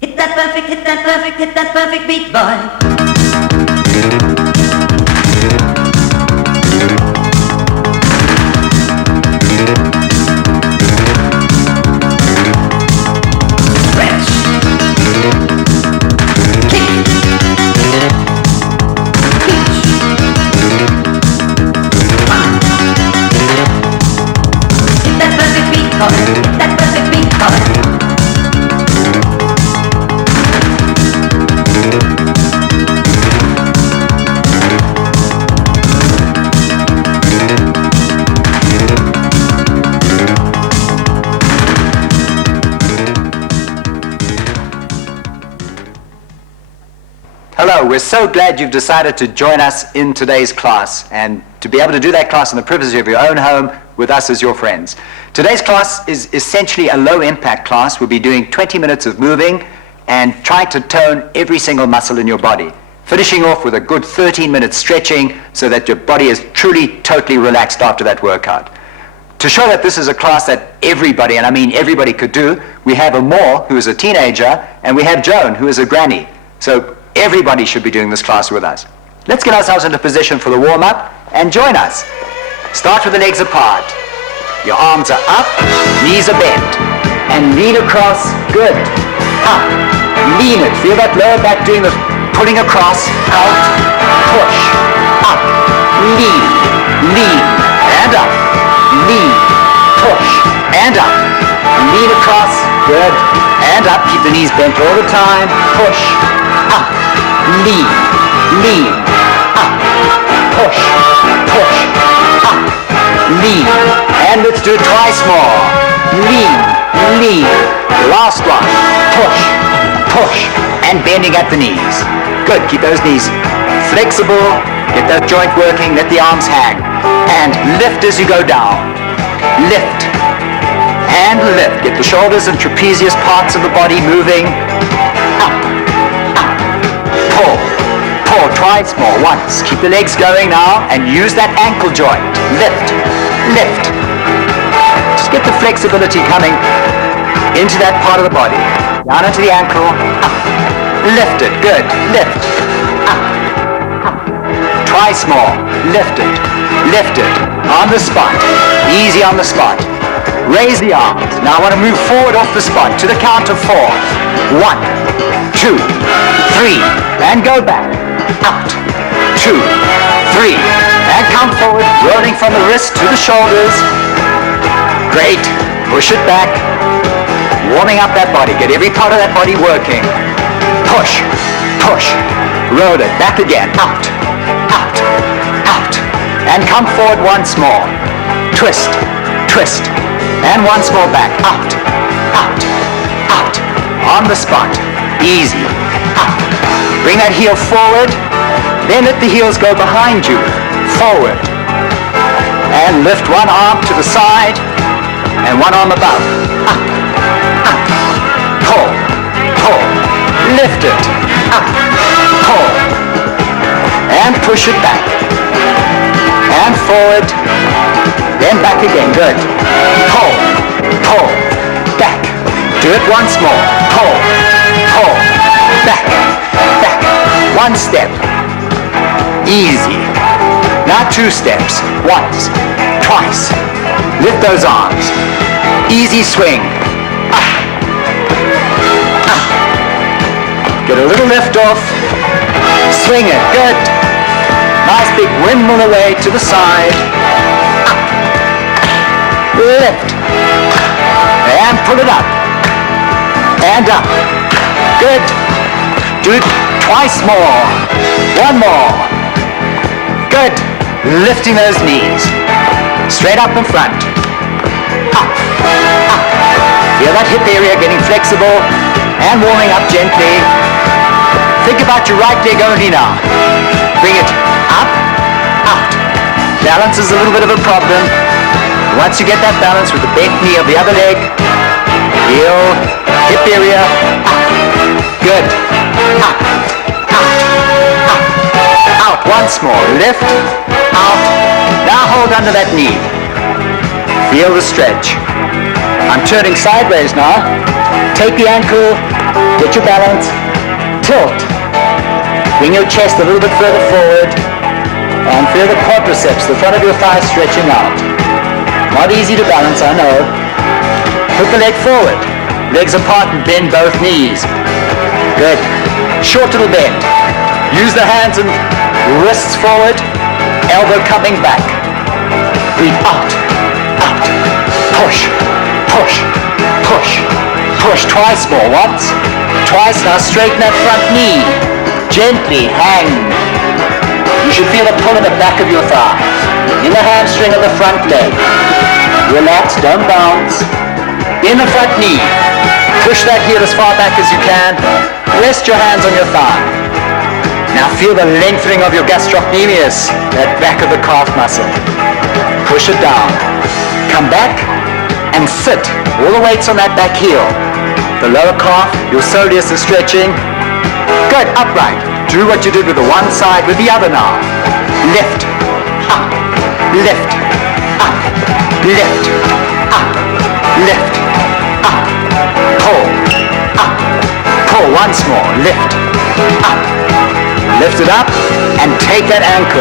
Hit that perfect, hit that perfect, hit that perfect beat, boy. That perfect beat, boy. Hello, we're so glad you've decided to join us in today's class and to be able to do that class in the privacy of your own home with us as your friends. Today's class is essentially a low-impact class. We'll be doing 20 minutes of moving and trying to tone every single muscle in your body, finishing off with a good 13 minutes stretching so that your body is truly, totally relaxed after that workout. To show that this is a class that everybody, and I mean everybody, could do, we have Amor, who is a teenager, and we have Joan, who is a granny. So everybody should be doing this class with us. Let's get ourselves into position for the warm-up and join us. Start with the legs apart. Your arms are up, knees are bent. And lean across, good. Up, lean it. Feel that lower back doing the pulling across, out, push, up, lean, lean, and up, lean, push, and up. Lean across, good, and up. Keep the knees bent all the time, push, up, lean, lean, up, push, push, up, lean, and let's do it twice more. Lean, lean, last one, push, push, and bending at the knees. Good, keep those knees flexible, get that joint working, let the arms hang, and lift as you go down. Lift, and lift. Get the shoulders and trapezius parts of the body moving. Up, up, pull, pull, twice more, once. Keep the legs going now, and use that ankle joint. Lift, lift. Just get the flexibility coming into that part of the body. Down into the ankle, up. Lift it, good, lift, up, up. Twice more, lift it, on the spot, easy on the spot. Raise the arms. Now I want to move forward off the spot to the count of 4. 1, 2, 3, and go back. Out, 2, 3, and come forward, rolling from the wrist to the shoulders. Great, push it back, warming up that body, get every part of that body working. Push, push, roll it, back again, out, out, out, and come forward once more. Twist, twist, and once more back, out, out, out, on the spot, easy, up. Bring that heel forward, then let the heels go behind you, forward, and lift one arm to the side, and one arm above, up, up, pull, pull, lift it, up, pull, and push it back, and forward, then back again, good, pull, pull, back, do it once more, pull, pull, back, back, one step, easy, now 2 steps, once, twice, lift those arms, easy swing, up, up, get a little lift off, swing it, good, nice big windmill away to the side, up, lift, and pull it up, and up, good, do it twice more, one more, good, lifting those knees, straight up in front, up, up, feel that hip area getting flexible, and warming up gently. Think about your right leg only now, bring it up, out, balance is a little bit of a problem. Once you get that balance with the bent knee of the other leg, feel hip area, up, good, up, out, up, out, once more, lift, out, now hold under that knee, feel the stretch. I'm turning sideways now, take the ankle Get your balance. Tilt. Bring your chest a little bit further forward. And feel the quadriceps, the front of your thighs stretching out. Not easy to balance, I know. Put the leg forward. Legs apart and bend both knees. Good. Short little bend. Use the hands and wrists forward. Elbow coming back. Breathe out. Out. Push. Push. Push. Push. Twice more. Once. Twice. Now straighten that front knee. Gently hang. You should feel a pull in the back of your thigh. In the hamstring of the front leg. Relax. Don't bounce. In the front knee. Push that heel as far back as you can. Rest your hands on your thigh. Now feel the lengthening of your gastrocnemius, that back of the calf muscle. Push it down. Come back and sit. All the weight's on that back heel. The lower calf, your soleus is stretching. Good, upright. Do what you did with the one side with the other now. Lift, up, lift, up, lift, up, lift, up, pull, up, pull. Once more, lift, up. Lift it up and take that ankle.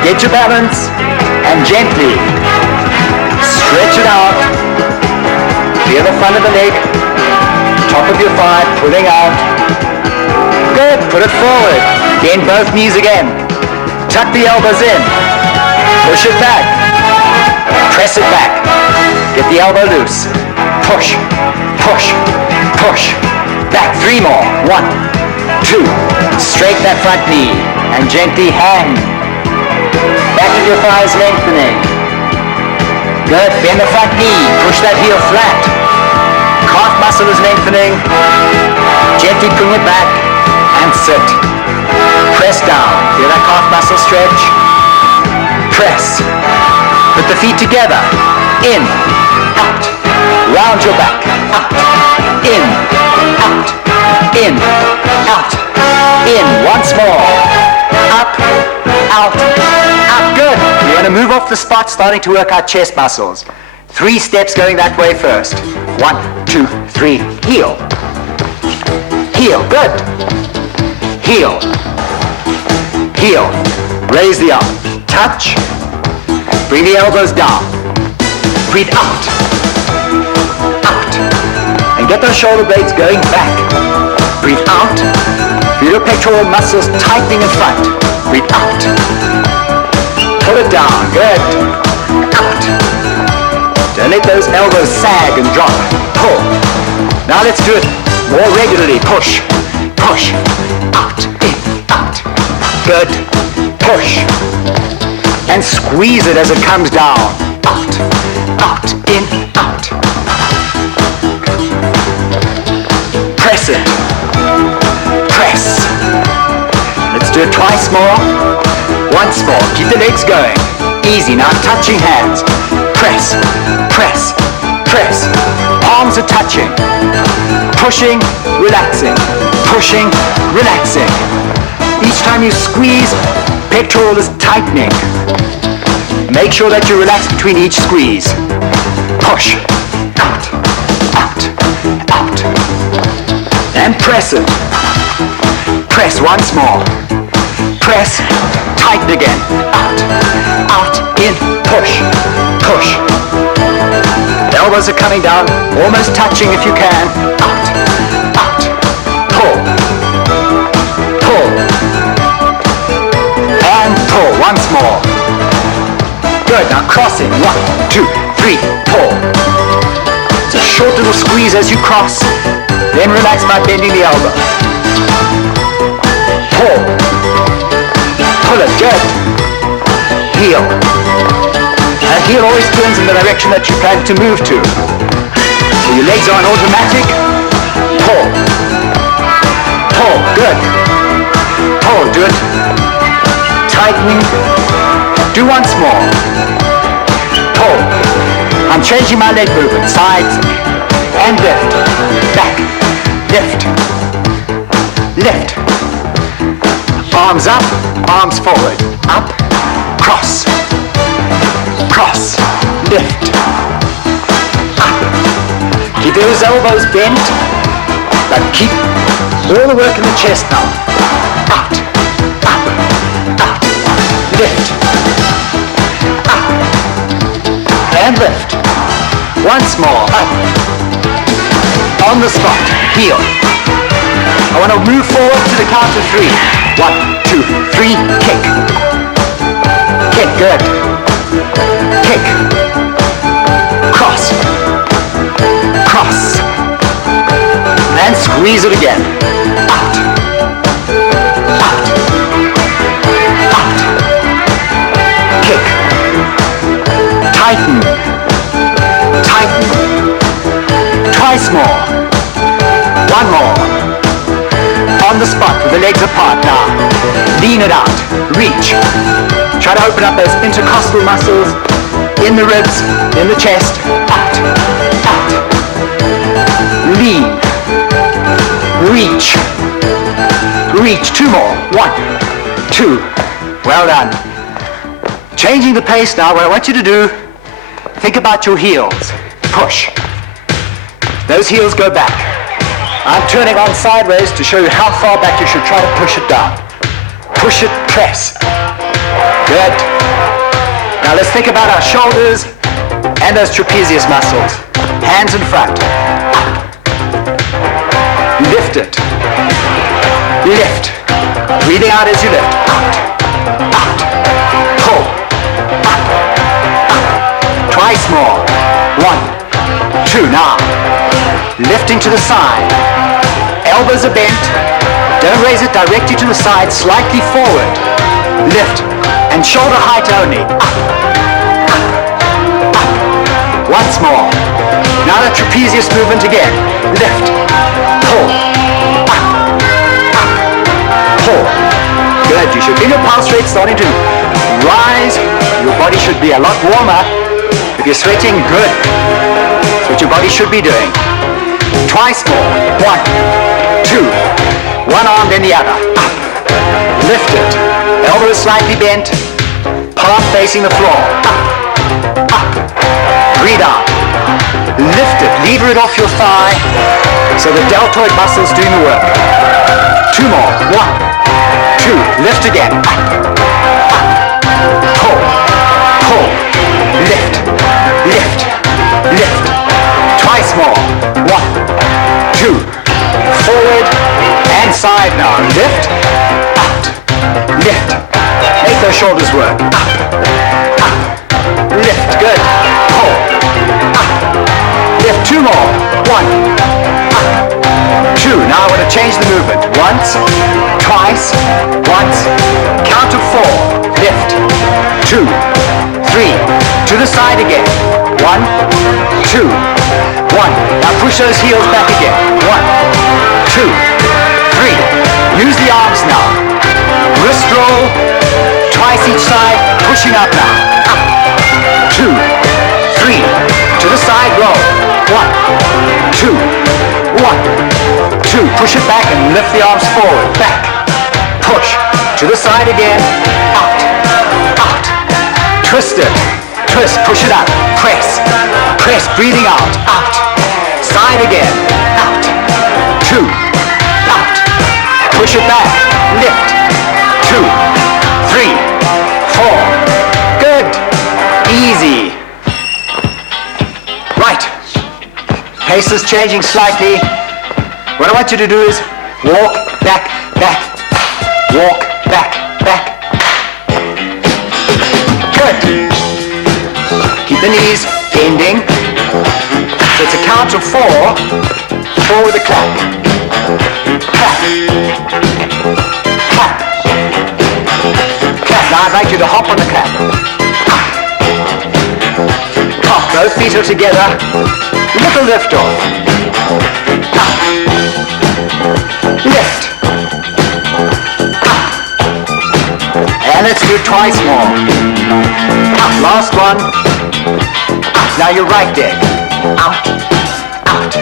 Get your balance and gently stretch it out. Feel the front of the leg, top of your thigh pulling out. Good, put it forward. Bend both knees again. Tuck the elbows in. Push it back. Press it back. Get the elbow loose. Push, push, push. Back, 3 more. 1, 2, straighten that front knee and gently hang. Back of your thighs lengthening. Good, bend the front knee, push that heel flat. Calf muscle is lengthening. Gently bring it back and sit. Press down, feel that calf muscle stretch. Press. Put the feet together. In, out, round your back, out, in, out, in, out, in. Once more. Up, out, up. Good. We're going to move off the spot, starting to work our chest muscles. 3 steps going that way first. 1, 2, 3. Heel. Heel. Good. Heel. Heel. Raise the arm. Touch. Bring the elbows down. Breathe out. Out. And get those shoulder blades going back. Breathe out. Feel your pectoral muscles tightening in front. Breathe out. Pull it down. Good. Out. Don't let those elbows sag and drop. Pull. Now let's do it more regularly. Push. Push. Out. In. Out. Good. Push. And squeeze it as it comes down. Out. Out. In. Out. Press it. Press. Let's do it twice more. Once more. Keep the legs going. Easy. Now touching hands. Press. Press. Press. Arms are touching. Pushing. Relaxing. Pushing. Relaxing. Each time you squeeze, pectoral is tightening. Make sure that you relax between each squeeze. Push. Out. Out. Out. And press it. Press once more. Press. Tighten again. Out. Out. In. Push. Push. Elbows are coming down. Almost touching if you can. Out. Out. Pull. Pull. And pull. Once more. Good. Now crossing. 1, 2, 3. Pull. It's a short little squeeze as you cross. Then relax by bending the elbow. Pull. Pull it. Good. Heel. And heel always turns in the direction that you plan to move to. So your legs are on automatic. Pull. Pull. Good. Pull. Do it. Tightening. Do once more. Pull. I'm changing my leg movement. Sides and lift. Back. Lift. Lift. Arms up. Arms forward. Up. Cross. Cross. Lift. Up. Keep those elbows bent. But keep all the work in the chest now. Out, up, out, lift, up, and lift. Once more, up, on the spot, heel. I want to move forward to the count of 3. 1, 2, 3, kick. Kick, good. Kick. Cross. Cross. And squeeze it again. Out. Out. Out. Kick. Tighten. Tighten. Twice more. One more. On the spot with the legs apart now. Lean it out. Reach. Try to open up those intercostal muscles in the ribs, in the chest. Out. Out. Lean. Reach. Reach. 2 more. 1, 2. Well done. Changing the pace now. What I want you to do, think about your heels. Push. Those heels go back. I'm turning on sideways to show you how far back you should try to push it down. Push it, press. Good. Now let's think about our shoulders and those trapezius muscles. Hands in front. Up. Lift it. Lift. Breathing out as you lift. Out. Out. Pull. Up. Up. Twice more. 1, 2. Now. Lifting to the side. Elbows are bent. Don't raise it directly to the side, slightly forward. Lift. And shoulder height only. Up. Up. Up. Once more. Now the trapezius movement again. Lift. Pull. Up. Up. Pull. Good. You should feel your pulse rate starting to rise. Your body should be a lot warmer. If you're sweating, good. That's what your body should be doing. Twice more. 1, 2. One arm, then the other. Up. Lift it. Elbows slightly bent. Palm facing the floor. Up. Up. Breathe out. Lift it. Lever it off your thigh. So the deltoid muscles doing the work. 2 more. 1, 2. Lift again. Up. Up. Pull. Pull. Lift. Lift. Lift. Twice more. 1, 2. Forward and side now. Lift. Out. Lift. Make those shoulders work. Up. Up. Lift. Good. Pull. Up. Lift. 2 more. 1. Up. 2. Now I want to change the movement. Once. Twice. Once. Count of 4. Lift. 2. 3. To the side again. 1, 2. 1. Now push those heels back again. 1, 2, 3. Use the arms now. Wrist roll. Twice each side. Pushing up now. Up. 2, 3. To the side roll. 1, 2. 1, 2. Push it back and lift the arms forward. Back. Push. To the side again. Out. Out. Twist it. Twist. Push it up. Press. Press. Breathing out. Out. Side again. Out. 2. Out. Push it back. Lift. 2, 3, 4. Good. Easy. Right. Pace is changing slightly. What I want you to do is walk back, back. Walk back, back. Good. Keep the knees bending. So it's a count of 4. 4 with a clap. Clap. Clap. Clap. Now I'd like you to hop on the clap. Hop. Both feet are together. Little lift off. Up. Lift. Up. And let's do it twice more. Up. Last one. Up. Now your right leg. Out. Out.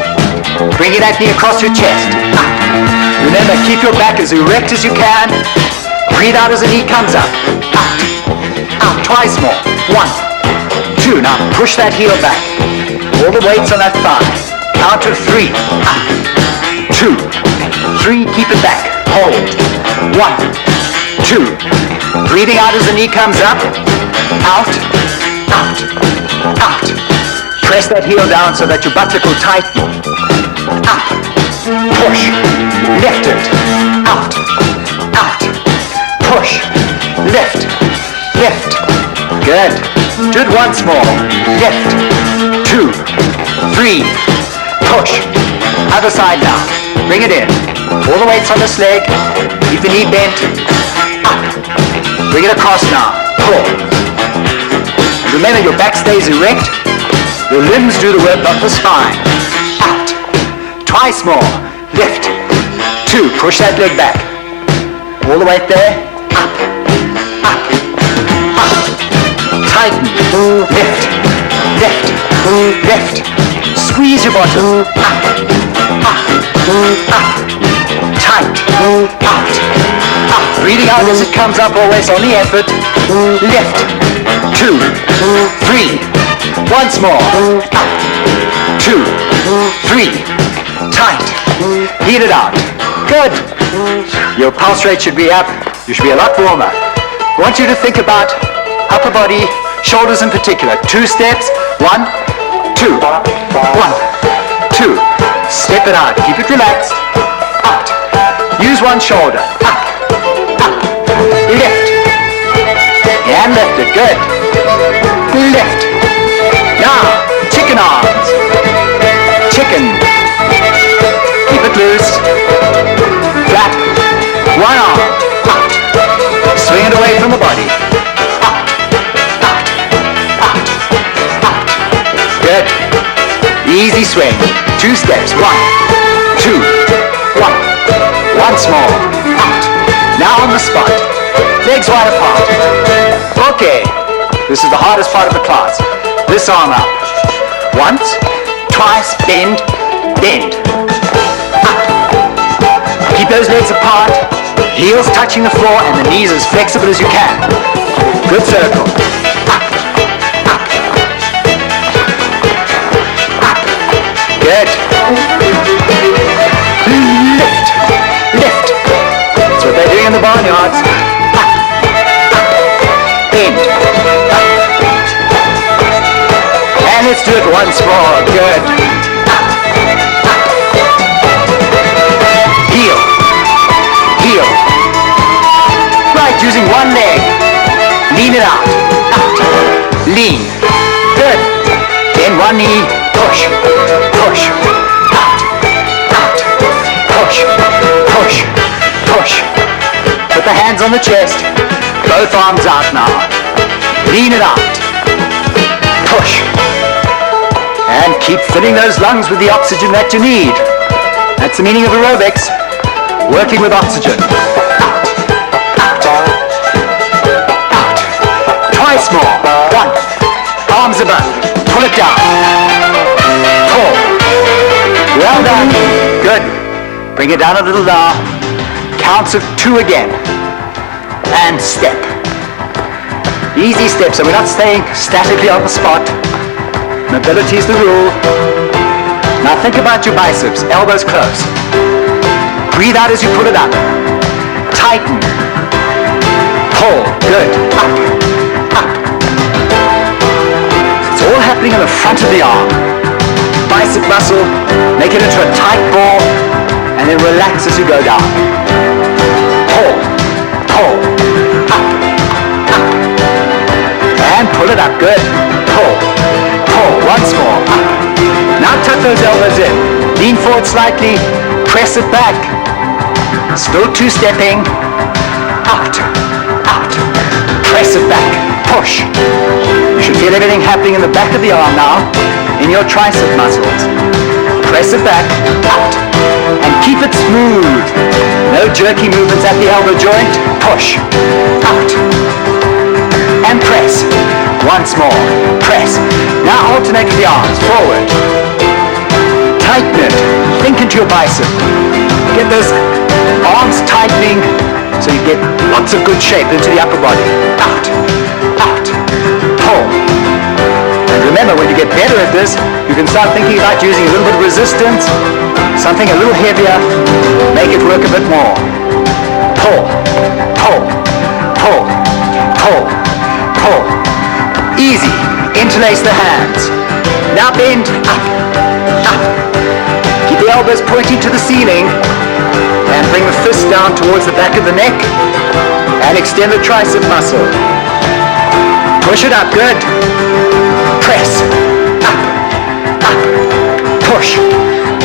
Bringing that knee across your chest. Up. Remember, keep your back as erect as you can. Breathe out as the knee comes up. Out. Out. Twice more. 1, 2. Now push that heel back. All the weights on that thigh. Count of 3. Up. 2. 2, 3, keep it back, hold, 1, 2, breathing out as the knee comes up, out, out, out, press that heel down so that your buttock will tighten, up, push, lift it, out, out, push, lift, lift, good, do it once more, lift, 2, 3, push, other side now, bring it in, all the weight's on this leg, keep the knee bent, up, bring it across now, pull, remember your back stays erect, your limbs do the work, not the spine, out, twice more, lift, 2, push that leg back, all the way there, up, up, up, tighten, lift, lift, lift, squeeze your bottom, up, up, up, tight, out, up, breathing out as it comes up, always on the effort, lift, 2, 3, once more, up, 2, 3, tight, heat it out, good, your pulse rate should be up, you should be a lot warmer. I want you to think about upper body, shoulders in particular, 2 steps, 1, 2, 1, 2, step it out, keep it relaxed, out, use one shoulder, up, up, lift, and lift it, good, lift, now, chicken arms, chicken, keep it loose, flap, one arm, out, swing it away from the body, out, out, out, out, good, easy swing, 2 steps, 1, 2, 1, once more, out, now on the spot, legs wide apart, okay, this is the hardest part of the class, this arm up, once, twice, bend, bend, up, keep those legs apart, heels touching the floor and the knees as flexible as you can, good circle, up, up, up, good, lift, lift, that's what they're doing in the barnyards, up, up, bend, up, and let's do it once more, good, up, up, heel, heel, right, using one leg, lean it out, lean, good, then one knee, push, push, out, out, push, push, push, put the hands on the chest, both arms out now, lean it out, push, and keep filling those lungs with the oxygen that you need, that's the meaning of aerobics, working with oxygen, out, out, out, twice more, 1, arms above, pull it down, pull, well done, good, bring it down a little now, counts of 2 again, and step, easy steps, so we're not staying statically on the spot, mobility is the rule, now think about your biceps, elbows close, breathe out as you pull it up, tighten, pull, good, up, up, it's all happening in the front of the arm, bicep muscle, make it into a tight ball, and then relax as you go down, pull, pull, up, up, and pull it up, good, pull, pull, once more, up, now tuck those elbows in, lean forward slightly, press it back, still 2-stepping, out, out, press it back, push, you should feel everything happening in the back of the arm now, in your tricep muscles, press it back, out, and keep it smooth, no jerky movements at the elbow joint, push, out, and press, once more, press, now alternate with the arms, forward, tighten it, think into your bicep, get those arms tightening so you get lots of good shape into the upper body, out, out, pull, and remember when you get better at this, you can start thinking about using a little bit of resistance, Something a little heavier, make it work a bit more. Pull, pull, pull, pull, pull. Easy, interlace the hands. Now bend up, up. Keep the elbows pointing to the ceiling and bring the fist down towards the back of the neck and extend the tricep muscle. Push it up, good. Press, up, up, push,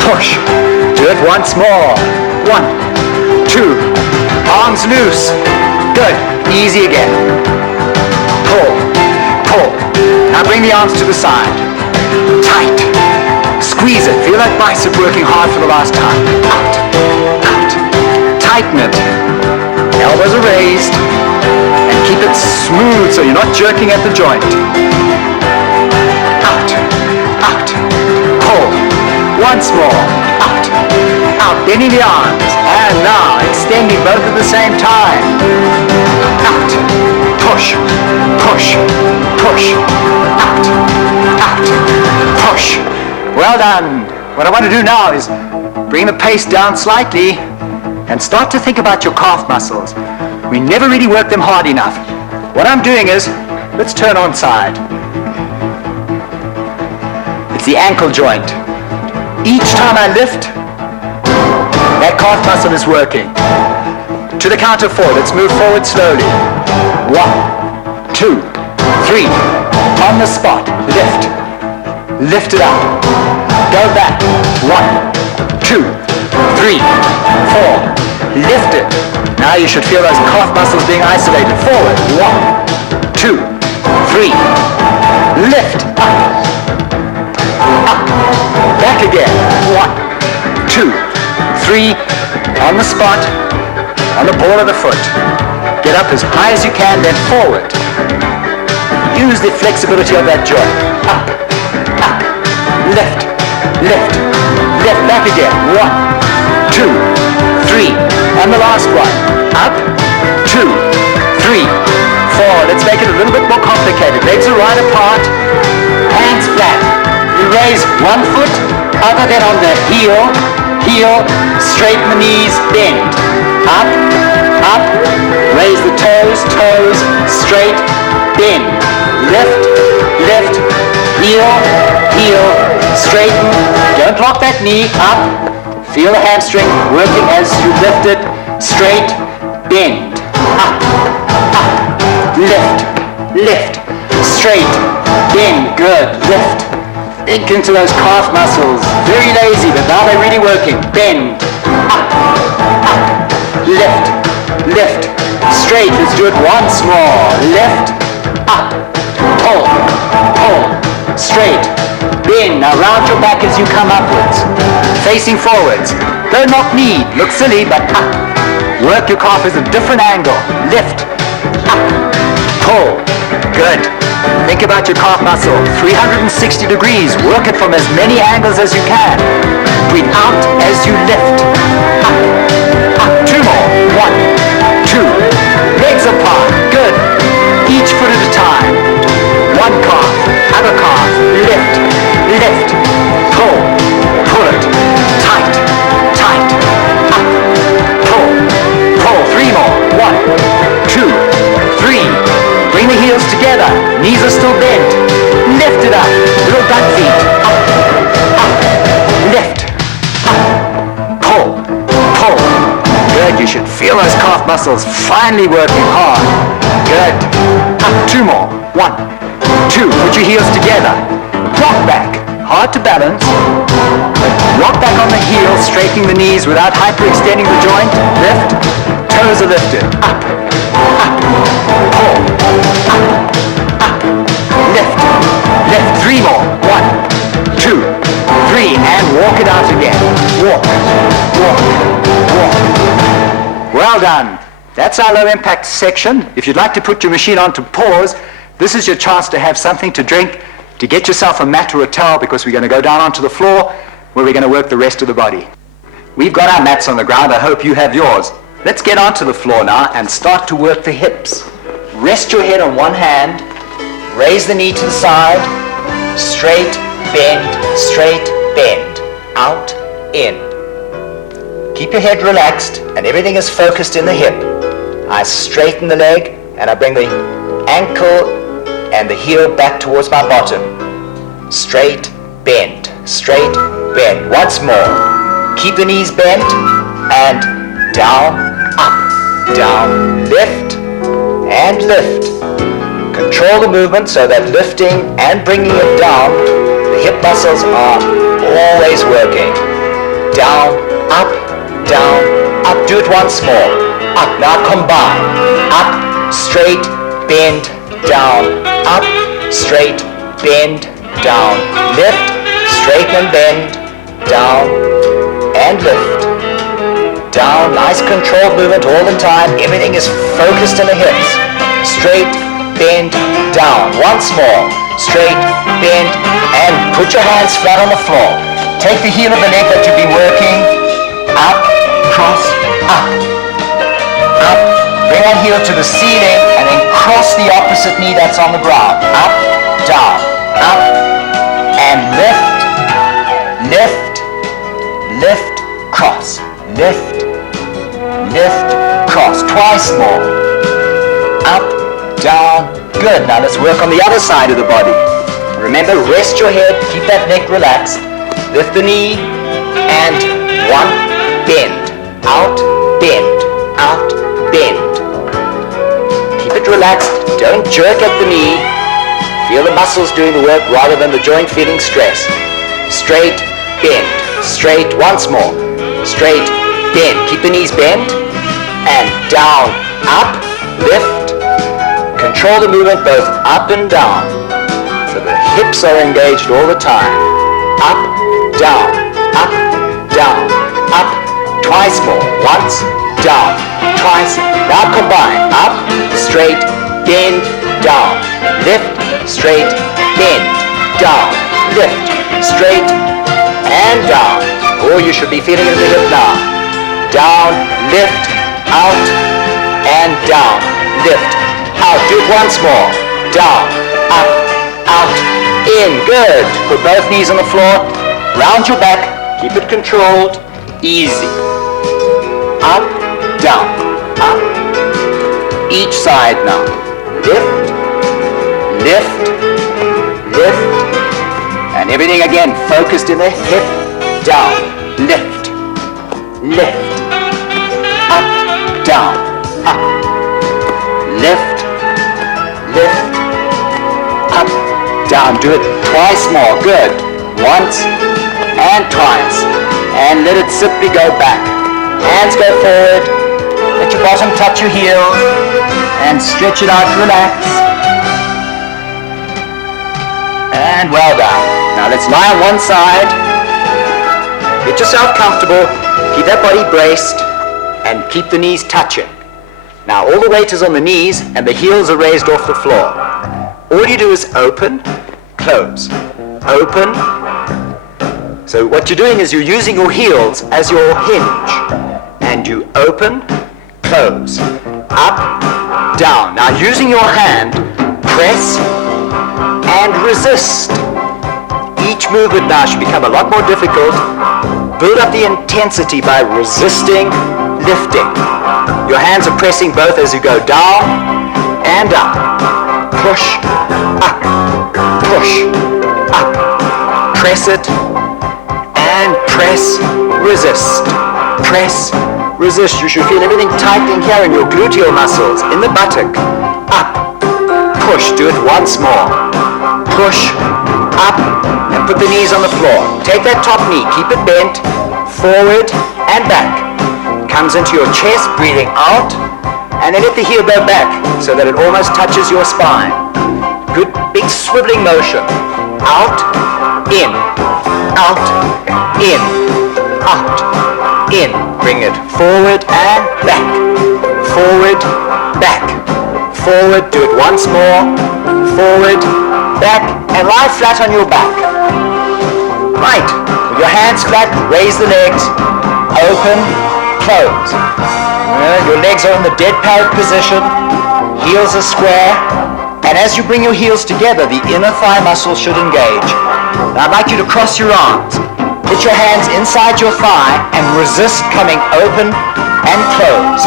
push. Do it once more. 1, 2, arms loose. Good, easy again. Pull, pull. Now bring the arms to the side. Tight, squeeze it. Feel that bicep working hard for the last time. Out, out, tighten it. Elbows are raised. And keep it smooth so you're not jerking at the joint. Out, out, pull. Once more. Out, out, bending the arms. And now extending both at the same time. Out, push, push, push. Out, out, push. Well done. What I want to do now is bring the pace down slightly and start to think about your calf muscles. We never really work them hard enough. What I'm doing is, let's turn on side. It's the ankle joint. Each time I lift, that calf muscle is working. To the count of 4, let's move forward slowly. 1, 2, 3. On the spot, lift. Lift it up. Go back. 1, 2, 3, 4. Lift it. Now you should feel those calf muscles being isolated. Forward. 1, 2, 3. Lift. Up. Up. Back again. 1, 2, 3. On the spot. On the ball of the foot. Get up as high as you can, then forward. Use the flexibility of that joint. Up. Up. Lift. Lift. Lift. Back again. 1, 2, 3. And the last one. Up, 2, 3, 4. Let's make it a little bit more complicated. Legs are right apart, hands flat. You raise one foot other than on the heel, heel, straighten the knees, bend. Up, up, raise the toes, toes, straight, bend. Lift, lift, heel, heel, straighten. Don't lock that knee, up. Feel the hamstring working as you lift it. Straight, bend, up, up, lift, lift, straight, bend, good, lift. Ink into those calf muscles. Very lazy, but now they're really working. Bend, up, up, lift, lift, straight. Let's do it once more. Lift, up, pull, pull, straight, bend. Now round your back as you come upwards. Facing forwards. Don't knock knee. Look silly, but up. Work your calf as a different angle. Lift. Up. Pull. Good. Think about your calf muscle. 360 degrees. Work it from as many angles as you can. Breathe out as you lift. Up. Up. 2 more. 1, 2. Legs apart. Good. Each foot at a time. One calf. Other calf. Lift. Lift. Pull. Pull it. Tight. Tight. Up. Pull. Pull. 3 more. 1, 2, 3. Bring the heels together. Knees are still bent. Lift it up. Little duck feet. Up. Up. Lift. Up. Pull. Pull. Good. You should feel those calf muscles finally working hard. Good. Up. 2 more. 1, 2. Put your heels together. Rock back. Hard to balance. But rock back on the heels, straightening the knees without hyperextending the joint. Lift. Toes are lifted. Up. Up. Pull. Up. Up. Lift. Lift. 3 more. 1, 2, 3. And walk it out again. Walk. Walk. Walk. Well done. That's our low impact section. If you'd like to put your machine on to pause, this is your chance to have something to drink, to get yourself a mat or a towel, because we're going to go down onto the floor where we're going to work the rest of the body. We've got our mats on the ground. I hope you have yours. Let's get onto the floor now and start to work the hips. Rest your head on one hand. Raise the knee to the side. Straight, bend, out, in. Keep your head relaxed and everything is focused in the hip. I straighten the leg and I bring the ankle and the heel back towards my bottom. Straight, bend, straight, bend. Once more. Keep the knees bent and down, up, down, lift and lift. Control the movement so that lifting and bringing it down, the hip muscles are always working. Down, up, down, up. Do it once more. Up. Now combine. Up, straight, bend, down, up, straight, bend, down, lift, straighten and bend, down, and lift. Down, nice controlled movement all the time. Everything is focused in the hips. Straight, bend, down. Once more. Straight, bend, and put your hands flat on the floor. Take the heel of the leg that you've been working. Up, cross, up. Up. Bring that heel to the ceiling and then cross the opposite knee that's on the ground. Up, down, up, and lift, lift, lift, cross. Lift, lift, cross. Twice more. Up, down. Good. Now let's work on the other side of the body. Remember, rest your head, keep that neck relaxed. Lift the knee, and one, bend, out, bend, out, bend. Keep it relaxed, don't jerk at the knee. Feel the muscles doing the work rather than the joint feeling stress. Straight, bend, straight, once more. Straight, bend, keep the knees bent, and down, up, lift. Control the movement both up and down. So the hips are engaged all the time. Up, down, up, down, up. Twice more. Once, down, twice. Now combine. Up, straight, bend, down. Lift, straight, bend, down. Lift, straight, and down. Oh, you should be feeling it in the hip now. Down, lift, out, and down. Lift, out. Do it once more. Down, up, out, in. Good. Put both knees on the floor. Round your back. Keep it controlled. Easy. Up, down, up. Each side now. Lift, lift, lift. And everything again focused in the hip. Down, lift, lift. Up, down, up. Lift, lift, up, down. Do it twice more. Good. Once and twice. And let it simply go back. Hands go forward. Let your bottom touch your heels. And stretch it out. Relax. And well done. Now let's lie on one side. Get yourself comfortable. Keep that body braced. And keep the knees touching. Now all the weight is on the knees and the heels are raised off the floor. All you do is open, close, open. So what you're doing is you're using your heels as your hinge. And you open, close, up, down. Now using your hand, press and resist. Each movement now should become a lot more difficult. Build up the intensity by resisting, lifting. Your hands are pressing both as you go down and up. Push, up, push, up. Press it and press, resist. Press, resist. You should feel everything tightening here in your gluteal muscles, in the buttock. Up, push. Do it once more. Push, up, and put the knees on the floor. Take that top knee, keep it bent, forward and back. Comes into your chest, breathing out, and then let the heel go back so that it almost touches your spine. Good big swiveling motion. Out, in, out, in, out, in. Bring it forward and back, forward, back, forward. Do it once more. Forward, back, and lie flat on your back. Right. With your hands flat, raise the legs, open, close. Your legs are in the dead parrot position, heels are square, and as you bring your heels together, the inner thigh muscles should engage. Now I'd like you to cross your arms. Put your hands inside your thigh and resist coming open and close.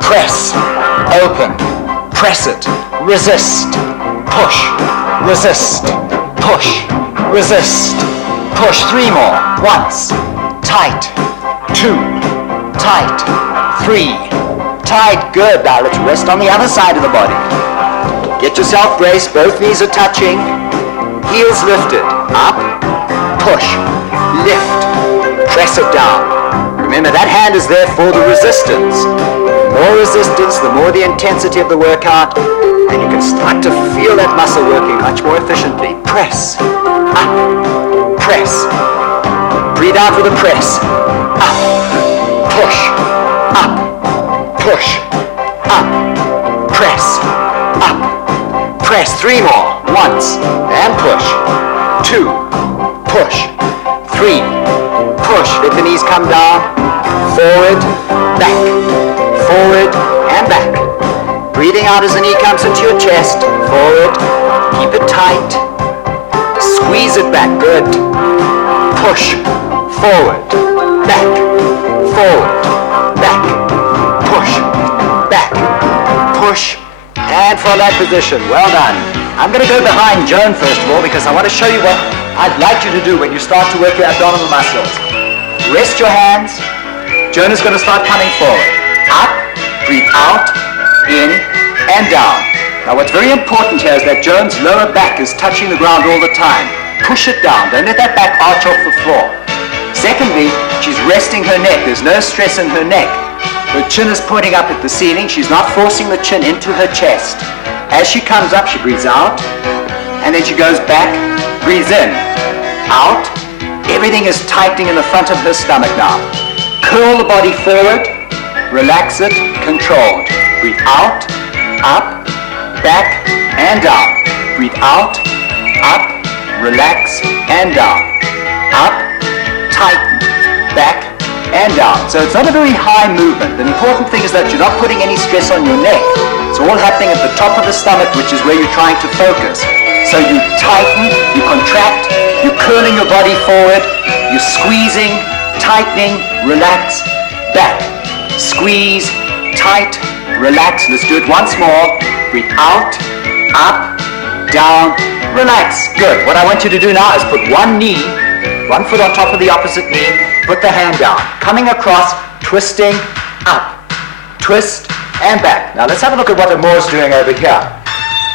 Press, open, press it, resist, push, resist, push, resist, push. 3 more. Once, tight, 2, tight, 3, tight. Good. Now let's rest on the other side of the body. Get yourself braced. Both knees are touching. Heels lifted. Up, push, lift, press it down. Remember, that hand is there for the resistance. The more resistance, the more the intensity of the workout, and you can start to feel that muscle working much more efficiently. Press, up, press. Breathe out with a press. Up, push, up, push, up, press, up, press. 3 more. Once, and push. 2, push. 3, push. Let the knees come down. Forward, back. Forward and back. Breathing out as the knee comes into your chest. Forward. Keep it tight. Squeeze it back. Good. Push. Forward. Back. Forward. Back. Push. Back. Push. And from that position. Well done. I'm going to go behind Joan first of all because I want to show you what I'd like you to do when you start to work your abdominal muscles. Rest your hands. Joan is going to start coming forward. Up, breathe out, in, and down. Now what's very important here is that Joan's lower back is touching the ground all the time. Push it down. Don't let that back arch off the floor. Secondly, she's resting her neck. There's no stress in her neck. Her chin is pointing up at the ceiling. She's not forcing the chin into her chest. As she comes up, she breathes out, and then she goes back, breathes in, out. Everything is tightening in the front of her stomach now. Curl the body forward, relax it, controlled. Breathe out, up, back, and down. Breathe out, up, relax, and down. Up, tighten, back, and down. So it's not a very high movement. The important thing is that you're not putting any stress on your neck. It's all happening at the top of the stomach, which is where you're trying to focus. So you tighten, you contract, you're curling your body forward, you're squeezing, tightening, relax, back. Squeeze, tight, relax. Let's do it once more. Breathe out, up, down, relax. Good. What I want you to do now is put one knee, one foot on top of the opposite knee, put the hand down. Coming across, twisting, up, twist, and back. Now let's have a look at what Amore's doing over here.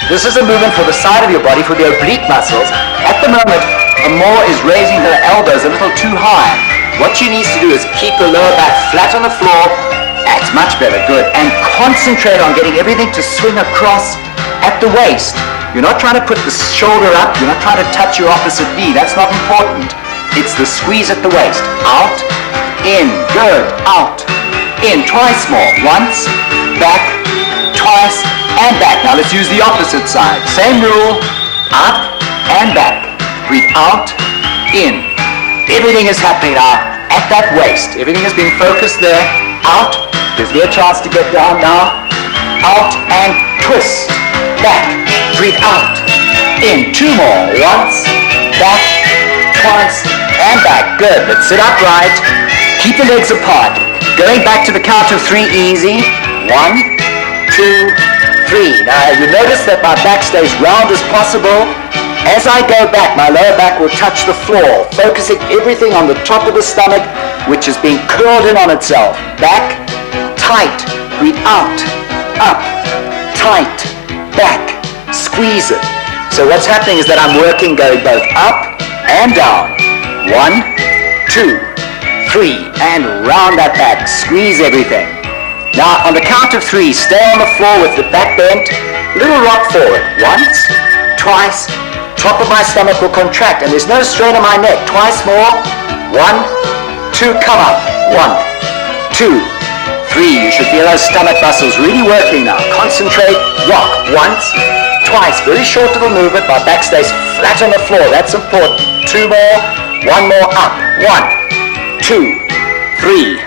This is a movement for the side of your body, for the oblique muscles. At the moment, Amore is raising her elbows a little too high. What she needs to do is keep the lower back flat on the floor. That's much better, good. And concentrate on getting everything to swing across at the waist. You're not trying to put the shoulder up, you're not trying to touch your opposite knee. That's not important. It's the squeeze at the waist. Out, in, good, out, in. Twice more. Once, back, twice, and back. Now let's use the opposite side. Same rule, up and back. Breathe out, in. Everything is happening now at that waist. Everything is being focused there. Out, gives me a chance to get down now. Out and twist, back. Breathe out, in. 2 more. Once, back, twice, and back. Good. Let's sit upright. Keep the legs apart. Going back to the count of 3 easy. 1, 2, 3. Now you notice that my back stays round as possible. As I go back, my lower back will touch the floor, focusing everything on the top of the stomach, which is being curled in on itself. Back, tight, breathe out, up, tight, back, squeeze it. So what's happening is that I'm working going both up and down. 1, 2, 3, and round that back, squeeze everything. Now on the count of 3, stay on the floor with the back bent, little rock forward. Once, twice, top of my stomach will contract and there's no strain on my neck. Twice more. 1, 2, come up. 1, 2, 3. You should feel those stomach muscles really working now. Concentrate, rock. Once, twice. Very short little movement. My back stays flat on the floor. That's important. 2 more. 1 more up. 1, 2, 3,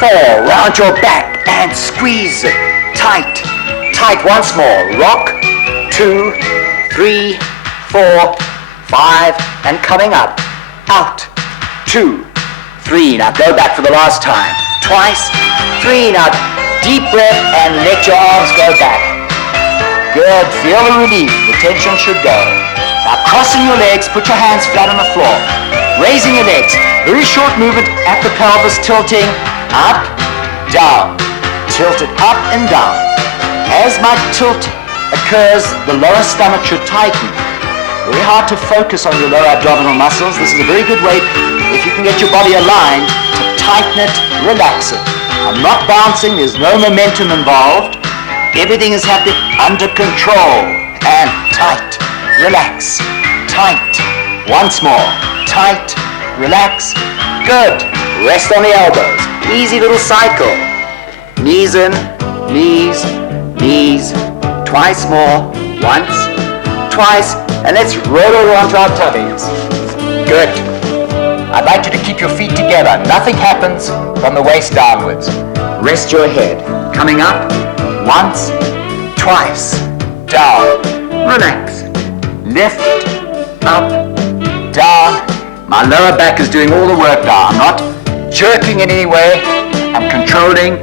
4. Round your back and squeeze it. Tight, tight. Once more. Rock. 2, 3, 4, 5, and coming up. Out. 2, 3. Now go back for the last time. Twice. 3. Now deep breath and let your arms go back. Good. Feel the relief. The tension should go. Now crossing your legs, put your hands flat on the floor. Raising your legs. Very short movement at the pelvis, tilting up, down. Tilt it up and down. As my tilt occurs, the lower stomach should tighten. Very hard to focus on your lower abdominal muscles. This is a very good way, if you can get your body aligned, to tighten it, relax it. I'm not bouncing, there's no momentum involved. Everything is happening under control. And tight, relax, tight. Once more, tight, relax. Good. Rest on the elbows. Easy little cycle. Knees in, knees, knees. Twice more. Once, twice. And let's roll over onto our tummies. Good. I'd like you to keep your feet together. Nothing happens from the waist downwards. Rest your head. Coming up. Once, twice. Down. Relax. Lift. Up. Down. My lower back is doing all the work now. I'm not jerking in any way. I'm controlling.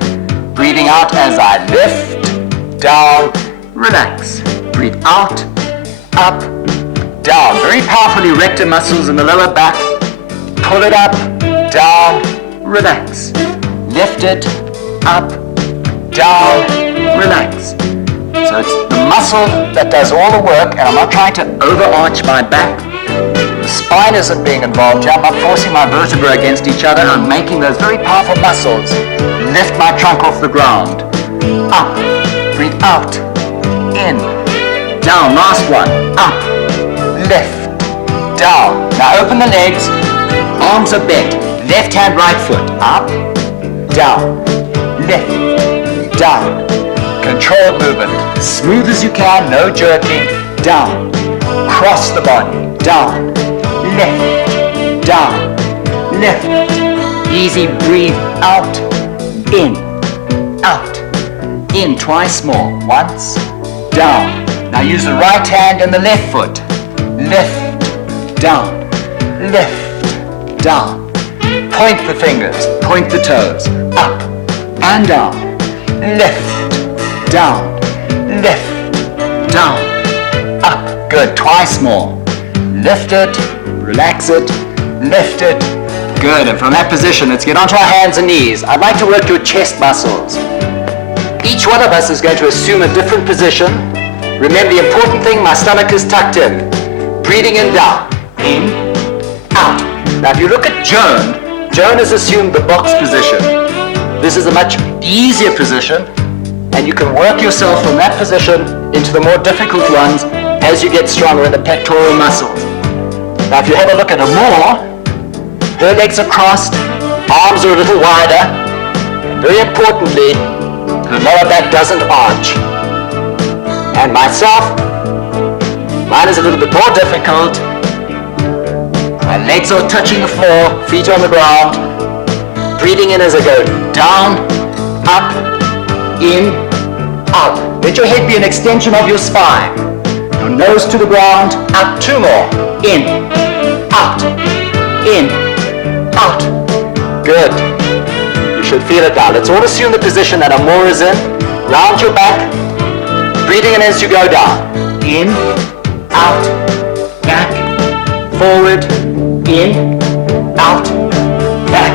Breathing out as I lift. Down. Relax. Breathe out. Up. Down. Very powerful erector muscles in the lower back. Pull it up. Down. Relax. Lift it. Up. Down. Relax. So it's the muscle that does all the work, and I'm not trying to overarch my back. The spine isn't being involved here. I'm not forcing my vertebrae against each other. I'm making those very powerful muscles lift my trunk off the ground. Up. Breathe out. In. Down. Last one. Up. Lift. Down. Now open the legs. Arms are bent. Left hand, right foot. Up. Down. Lift. Down. Controlled movement. Smooth as you can. No jerking. Down. Cross the body. Down. Lift. Down. Lift. Easy. Breathe out. In. Out. In. Twice more. Once. Down. Now use the right hand and the left foot. Lift. Down. Lift. Down. Point the fingers. Point the toes. Up. And down. Lift. Down. Lift. Down. Up. Good. Twice more. Lift it. Relax it. Lift it. Good. And from that position, let's get onto our hands and knees. I'd like to work your chest muscles. Each one of us is going to assume a different position. Remember the important thing, my stomach is tucked in. Breathing in, down. In, out. Now if you look at Joan has assumed the box position. This is a much easier position, and you can work yourself from that position into the more difficult ones as you get stronger in the pectoral muscles. Now if you have a look at Amor, her legs are crossed, arms are a little wider, and very importantly, her lower back doesn't arch. And myself, mine is a little bit more difficult. My legs are touching the floor, feet on the ground. Breathing in as I go down, up, in, out. Let your head be an extension of your spine. Your nose to the ground, up, 2 more. In, out, in, out. Good. You should feel it now. Let's all assume the position that Amor is in. Round your back. Breathing in as you go down. In, out, back, forward, in, out, back,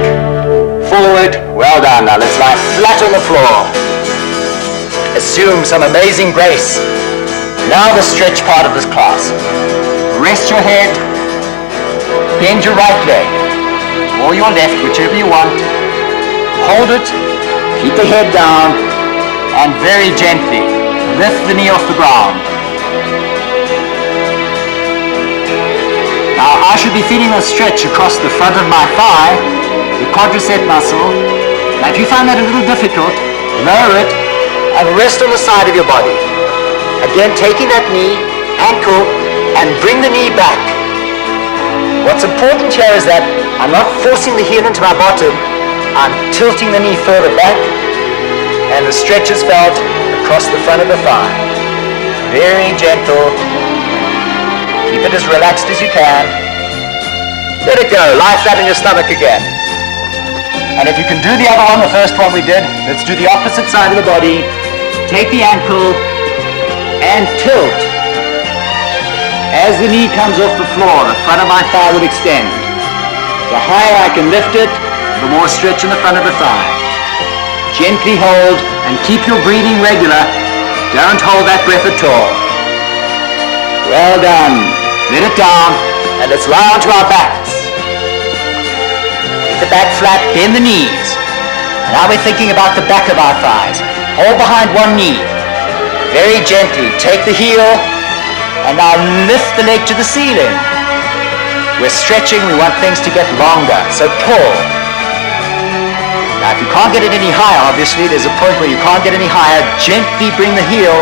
forward. Well done. Now let's lie flat on the floor. Assume some amazing grace. Now the stretch part of this class. Rest your head. Bend your right leg. Or your left, whichever you want. Hold it. Keep the head down. And very gently lift the knee off the ground. Now I should be feeling a stretch across the front of my thigh, the quadricep muscle. Now if you find that a little difficult, lower it and rest on the side of your body. Again, taking that knee, ankle, and bring the knee back. What's important here is that I'm not forcing the heel into my bottom, I'm tilting the knee further back, and the stretch is felt across the front of the thigh. Very gentle. Keep it as relaxed as you can. Let it go. Lie flat on your stomach again. And if you can do the other one, the first one we did, let's do the opposite side of the body. Take the ankle and tilt. As the knee comes off the floor, the front of my thigh will extend. The higher I can lift it, the more stretch in the front of the thigh. Gently hold and keep your breathing regular. Don't hold that breath at all. Well done. Let it down and let's lie onto our backs. Keep the back flat, bend the knees. And now we're thinking about the back of our thighs. Hold behind one knee. Very gently take the heel and now lift the leg to the ceiling. We're stretching, we want things to get longer, so pull. Now if you can't get it any higher, obviously there's a point where you can't get any higher, gently bring the heel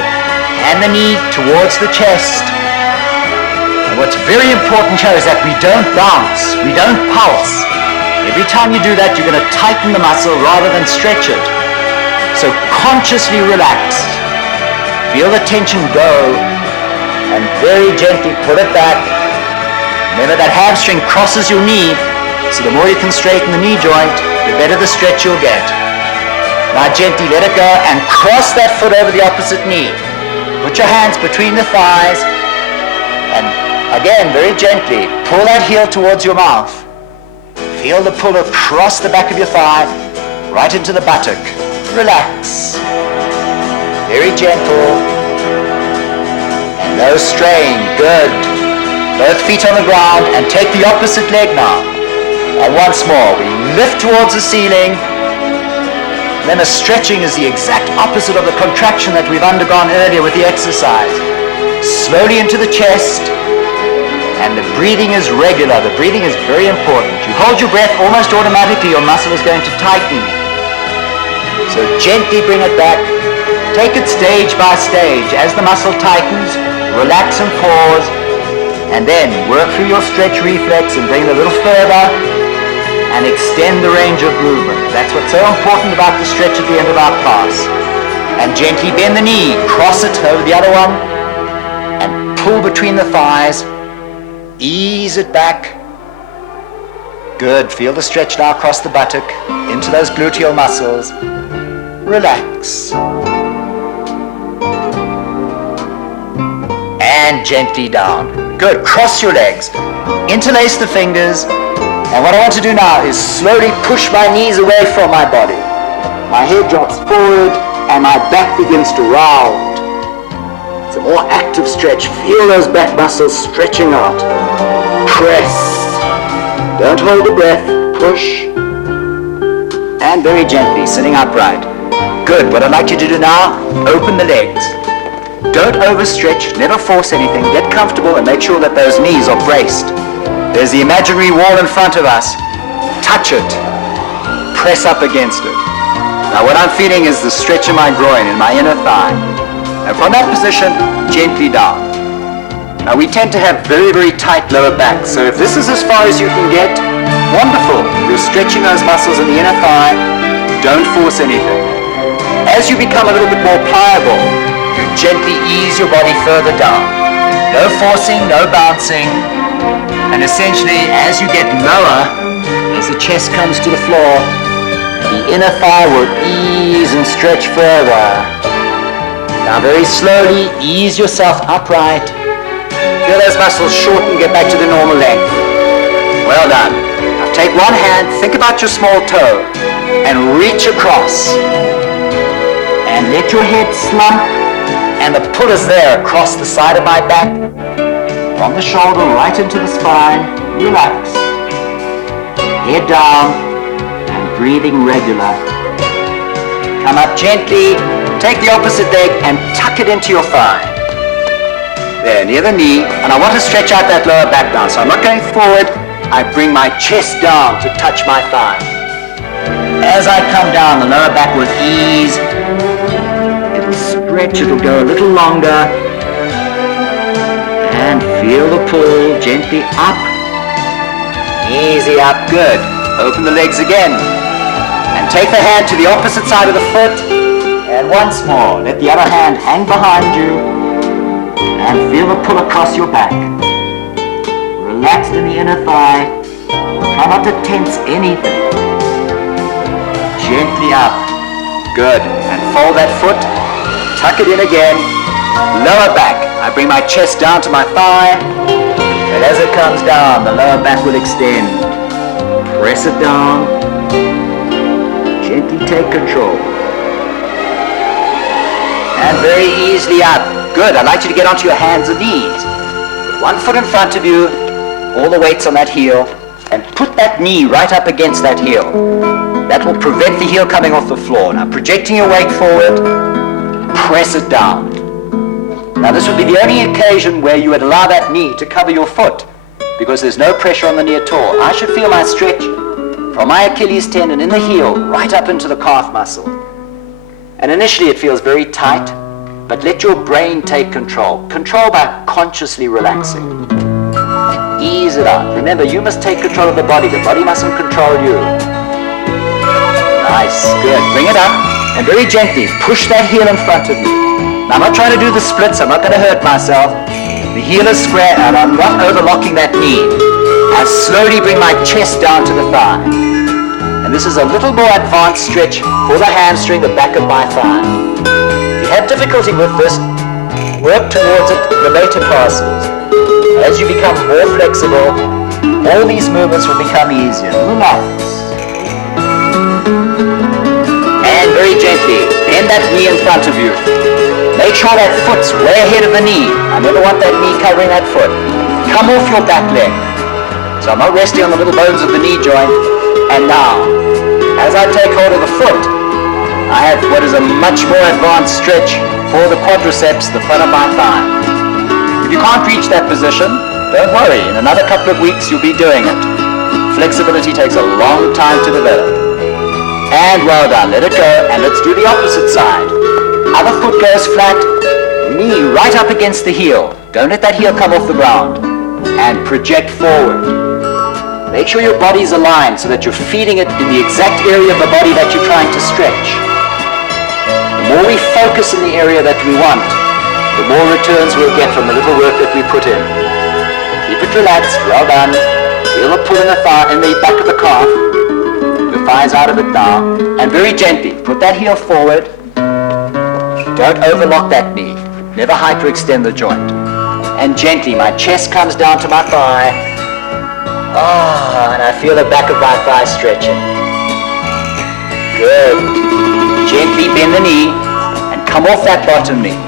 and the knee towards the chest. And what's very important here is that we don't bounce, we don't pulse. Every time you do that, you're going to tighten the muscle rather than stretch it. So consciously relax. Feel the tension go and very gently pull it back. Remember that hamstring crosses your knee, so the more you can straighten the knee joint, the better the stretch you'll get. Now gently let it go and cross that foot over the opposite knee. Put your hands between the thighs and again, very gently, pull that heel towards your mouth. Feel the pull across the back of your thigh, right into the buttock. Relax. Very gentle. And no strain. Good. Both feet on the ground and take the opposite leg now. And once more, we lift towards the ceiling. Remember, stretching is the exact opposite of the contraction that we've undergone earlier with the exercise. Slowly into the chest. And the breathing is regular. The breathing is very important. You hold your breath almost automatically, your muscle is going to tighten. So gently bring it back. Take it stage by stage. As the muscle tightens, relax and pause. And then work through your stretch reflex and bring it a little further and extend the range of movement. That's what's so important about the stretch at the end of our class. And gently bend the knee, cross it over the other one, and pull between the thighs. Ease it back. Good. Feel the stretch now across the buttock, into those gluteal muscles. Relax. And gently down. Good. Cross your legs. Interlace the fingers. And what I want to do now is slowly push my knees away from my body. My head drops forward and my back begins to round. It's a more active stretch. Feel those back muscles stretching out. Press. Don't hold the breath. Push. And very gently, sitting upright. Good. What I'd like you to do now, open the legs. Don't overstretch, never force anything. Get comfortable and make sure that those knees are braced. There's the imaginary wall in front of us. Touch it. Press up against it. Now what I'm feeling is the stretch in my groin, in my inner thigh. And from that position, gently down. Now we tend to have very, very tight lower backs. So if this is as far as you can get, wonderful. You're stretching those muscles in the inner thigh. Don't force anything. As you become a little bit more pliable, you gently ease your body further down. No forcing, no bouncing. And essentially, as you get lower, as the chest comes to the floor, the inner thigh will ease and stretch further. Now very slowly, ease yourself upright. Feel those muscles shorten, get back to the normal length. Well done. Now take one hand, think about your small toe, and reach across. And let your head slump. And the pull is there across the side of my back, from the shoulder right into the spine. Relax. Head down and breathing regular. Come up gently, take the opposite leg and tuck it into your thigh. There, near the knee, and I want to stretch out that lower back now. So I'm not going forward, I bring my chest down to touch my thigh. As I come down, the lower back will ease. Stretch, it'll go a little longer. And feel the pull, gently up. Easy up, good. Open the legs again. And take the hand to the opposite side of the foot. And once more, let the other hand hang behind you. And feel the pull across your back. Relaxed in the inner thigh. Try not to tense anything. gently up. Good. And fold that foot. Tuck it in again. Lower back. I bring my chest down to my thigh. And as it comes down, the lower back will extend. Press it down. Gently take control. And very easily up. Good. I'd like you to get onto your hands and knees. One foot in front of you. All the weight's on that heel. And put that knee right up against that heel. That will prevent the heel coming off the floor. Now projecting your weight forward. Press it down. Now this would be the only occasion where you would allow that knee to cover your foot, because there's no pressure on the knee at all. I should feel my stretch from my Achilles tendon in the heel right up into the calf muscle. And initially it feels very tight, but let your brain take control. Control by consciously relaxing. Ease it out. Remember, you must take control of the body. The body mustn't control you. Nice, good. Bring it up and very gently push that heel in front of you. Now, I'm not trying to do the splits. I'm not going to hurt myself. The heel is square and I'm not overlocking that knee. I slowly bring my chest down to the thigh. And this is a little more advanced stretch for the hamstring, the back of my thigh. If you have difficulty with this, work towards it in the later classes. As you become more flexible, all these movements will become easier. Relax. And very gently, bend that knee in front of you. Make sure that foot's way ahead of the knee. I never want that knee covering that foot. Come off your back leg. So I'm not resting on the little bones of the knee joint. And now, as I take hold of the foot, I have what is a much more advanced stretch for the quadriceps, the front of my thigh. If you can't reach that position, don't worry. In another couple of weeks, you'll be doing it. Flexibility takes a long time to develop. And well done. Let it go. And let's do the opposite side. Other foot goes flat. Knee right up against the heel. Don't let that heel come off the ground. And project forward. Make sure your body's aligned so that you're feeding it in the exact area of the body that you're trying to stretch. The more we focus in the area that we want, the more returns we'll get from the little work that we put in. Keep it relaxed. Well done. Feel the pull in the thigh, in the back of the calf. The thigh's out of it now. And very gently, put that heel forward. Don't overlock that knee. Never hyperextend the joint. And gently, my chest comes down to my thigh. And I feel the back of my thigh stretching. Good. Gently bend the knee and come off that bottom knee.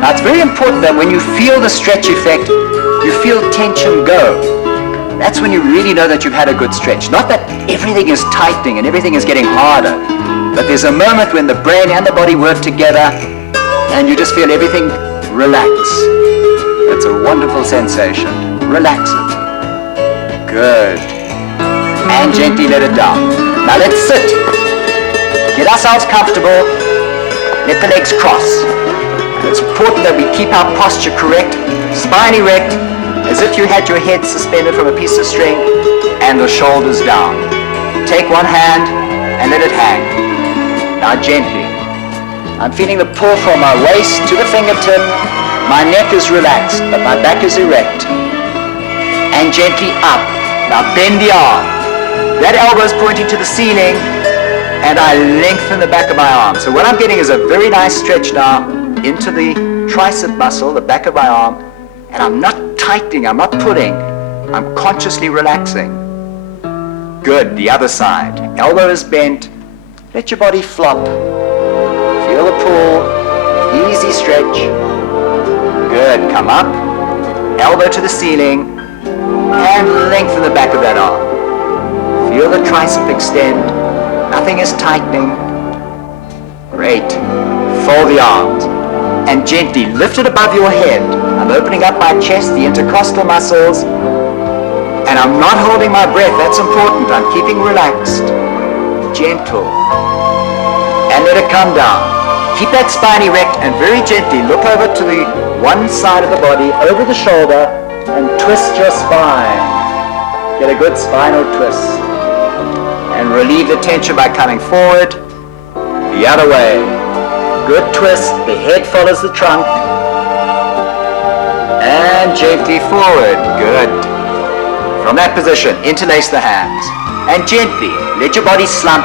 Now it's very important that when you feel the stretch effect, you feel tension go. That's when you really know that you've had a good stretch. Not that everything is tightening and everything is getting harder. But there's a moment when the brain and the body work together and you just feel everything relax. It's a wonderful sensation. Relax it. Good. And gently let it down. Now let's sit. Get ourselves comfortable. Let the legs cross. It's important that we keep our posture correct, spine erect, as if you had your head suspended from a piece of string and the shoulders down. Take one hand and let it hang. Now gently. I'm feeling the pull from my waist to the fingertip. My neck is relaxed, but my back is erect. And gently up. Now bend the arm. That elbow is pointing to the ceiling, and I lengthen the back of my arm. So what I'm getting is a very nice stretch now into the tricep muscle, the back of my arm, and I'm not tightening, I'm not pulling, I'm consciously relaxing. Good, the other side. Elbow is bent. Let your body flop. Feel the pull. Easy stretch. Good, come up. Elbow to the ceiling. And lengthen the back of that arm. Feel the tricep extend. Nothing is tightening. Great. Fold the arms. And gently lift it above your head. I'm opening up my chest, the intercostal muscles. And I'm not holding my breath. That's important. I'm keeping relaxed. Gentle. And let it come down. Keep that spine erect and very gently look over to the one side of the body, over the shoulder, and twist your spine. Get a good spinal twist. And relieve the tension by coming forward. The other way. Good twist. The head follows the trunk. And gently forward. Good. From that position, interlace the hands. And gently let your body slump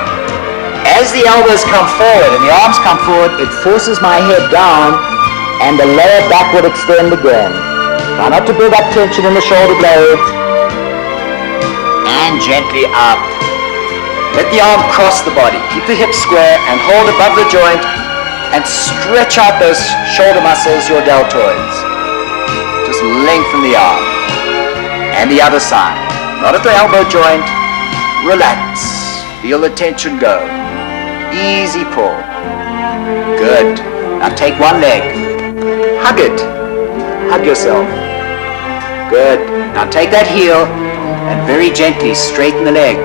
As the elbows come forward and the arms come forward, it forces my head down and the lower back will extend again. Try not to build up tension in the shoulder blades. And gently up. Let the arm cross the body. Keep the hips square and hold above the joint and stretch out those shoulder muscles, your deltoids. Just lengthen the arm. And the other side. Not at the elbow joint. Relax. Feel the tension go. Easy pull. Good. Now take one leg. Hug it. Hug yourself. Good. Now take that heel and very gently straighten the leg.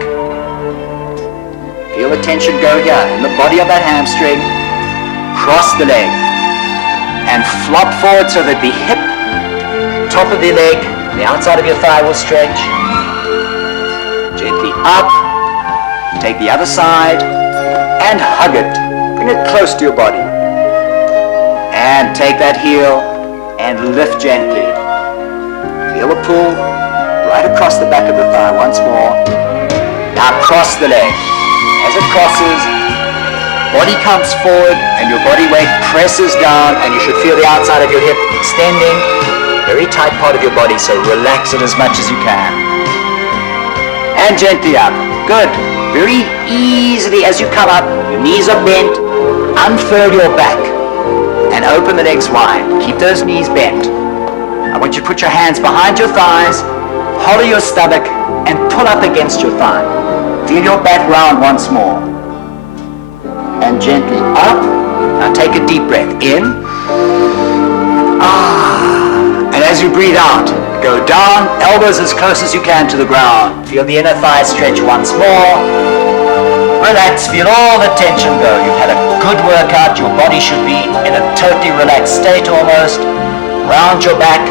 Feel the tension go here in the body of that hamstring. Cross the leg and flop forward so that the hip, top of the leg, the outside of your thigh will stretch. Gently up. Take the other side and hug it. Bring it close to your body. And take that heel and lift gently. Feel a pull right across the back of the thigh once more. Now cross the leg. As it crosses, body comes forward and your body weight presses down and you should feel the outside of your hip extending. Very tight part of your body, so relax it as much as you can. And gently up. Good. Very easily as you come up, your knees are bent, unfurl your back and open the legs wide. Keep those knees bent. I want you to put your hands behind your thighs, hollow your stomach and pull up against your thigh. Feel your back round once more. And gently up. Now take a deep breath in. And as you breathe out, go down, elbows as close as you can to the ground. Feel the inner thigh stretch once more. Relax, feel all the tension go. You've had a good workout. Your body should be in a totally relaxed state almost. Round your back.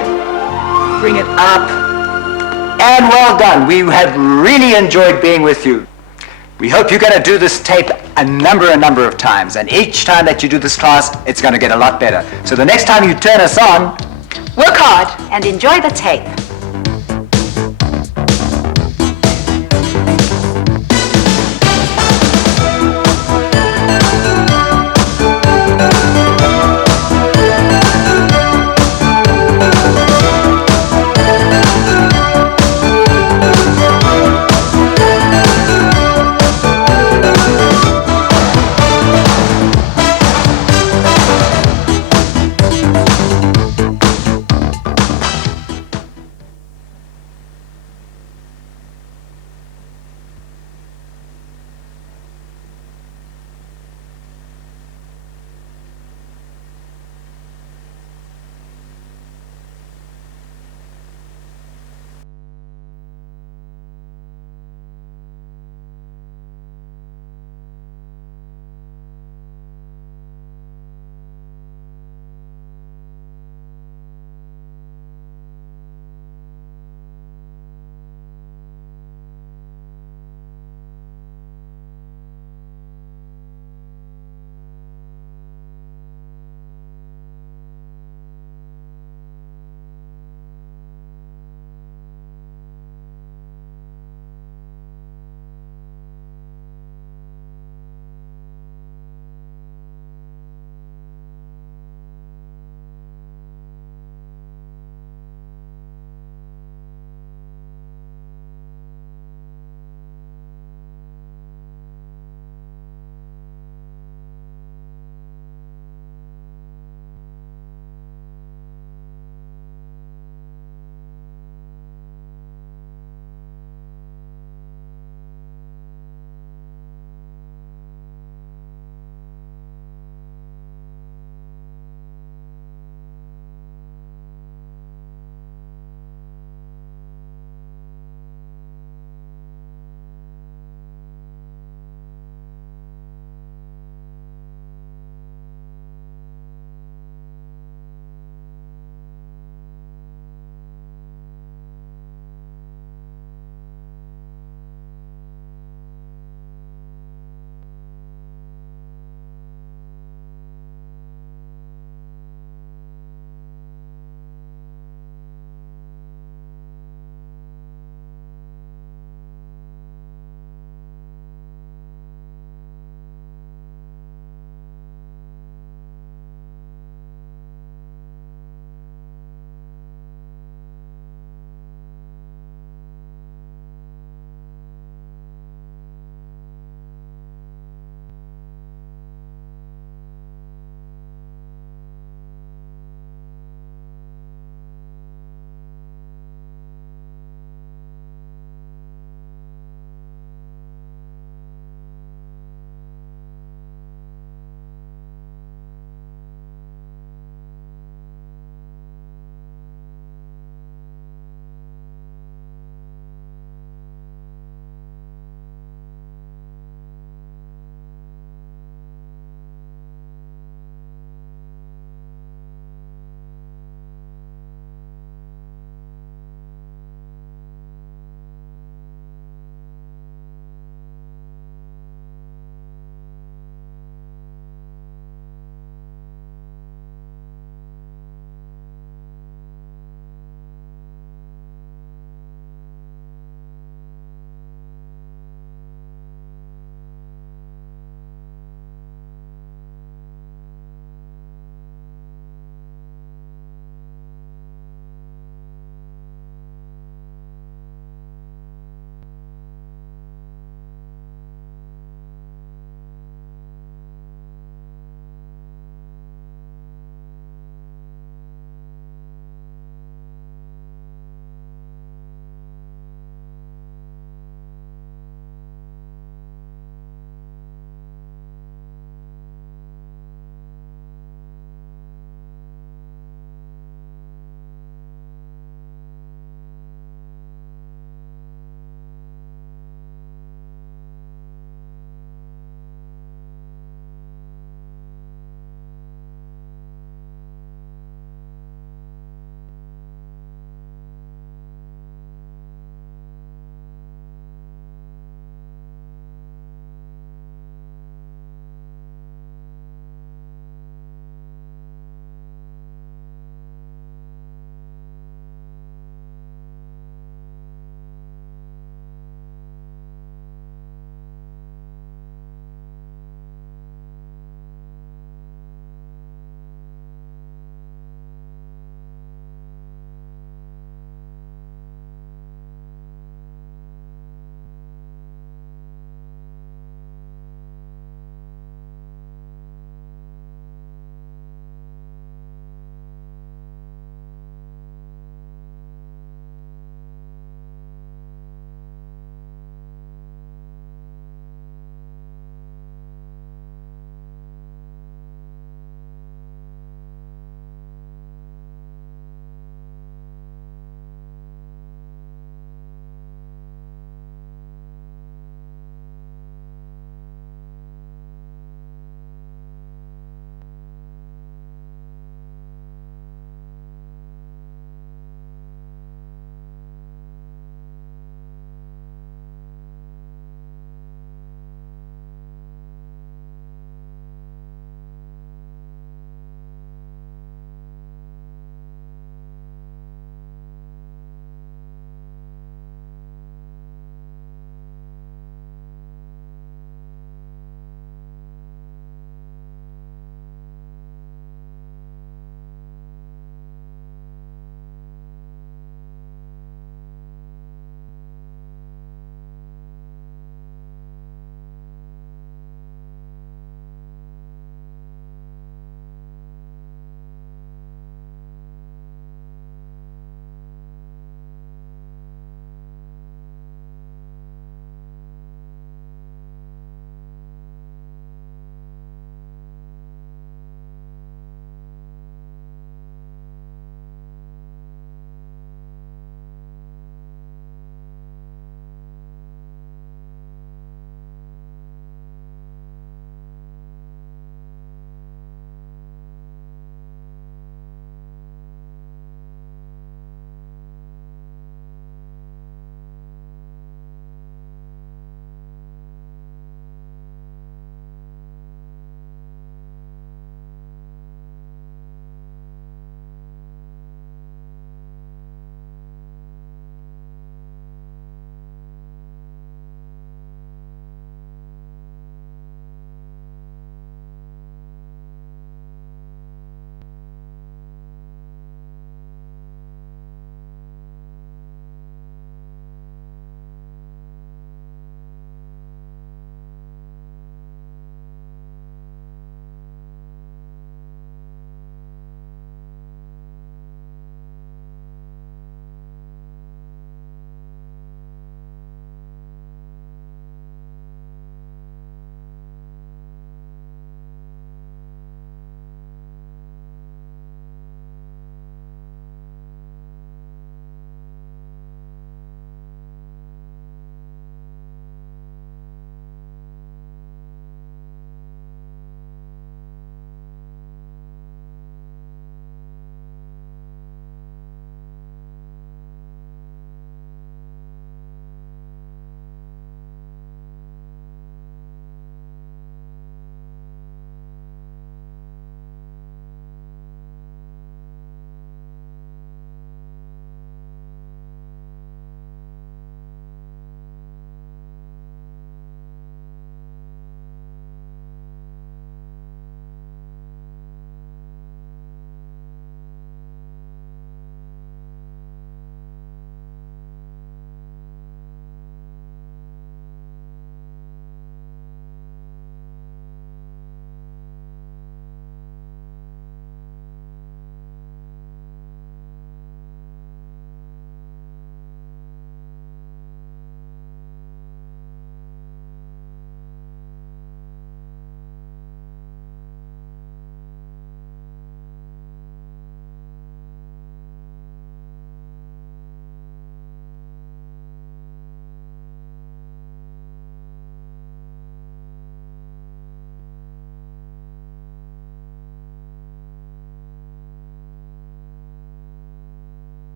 Bring it up. And well done. We have really enjoyed being with you. We hope you're going to do this tape a number of times. And each time that you do this class, it's going to get a lot better. So the next time you turn us on, Work hard and enjoy the tape.